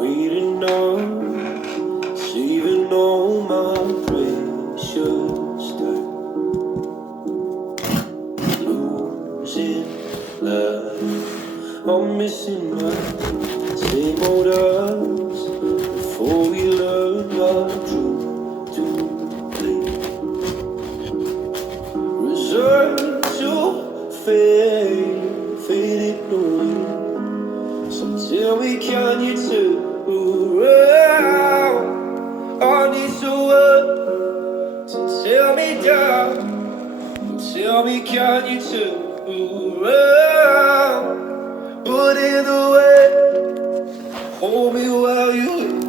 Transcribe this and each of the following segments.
Waiting on, saving all my precious time, losing life. I'm missing my same old us before we learn our true to play. Reserved to fade, faded away. So tell me, can you turn around? I need someone to tell me down. Tell me, can you turn around? But either way, hold me while you wait.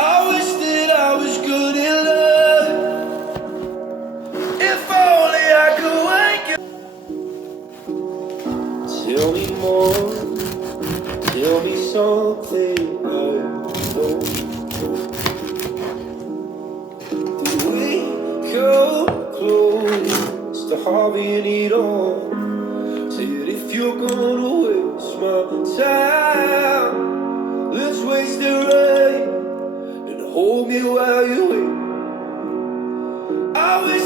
I wish that I was good in love. If only I could wake up. Tell me more. Tell me something I don't know. Did we come close to having it all? Said if you're gonna waste my time, let's waste the rain and hold me while you wait. I wish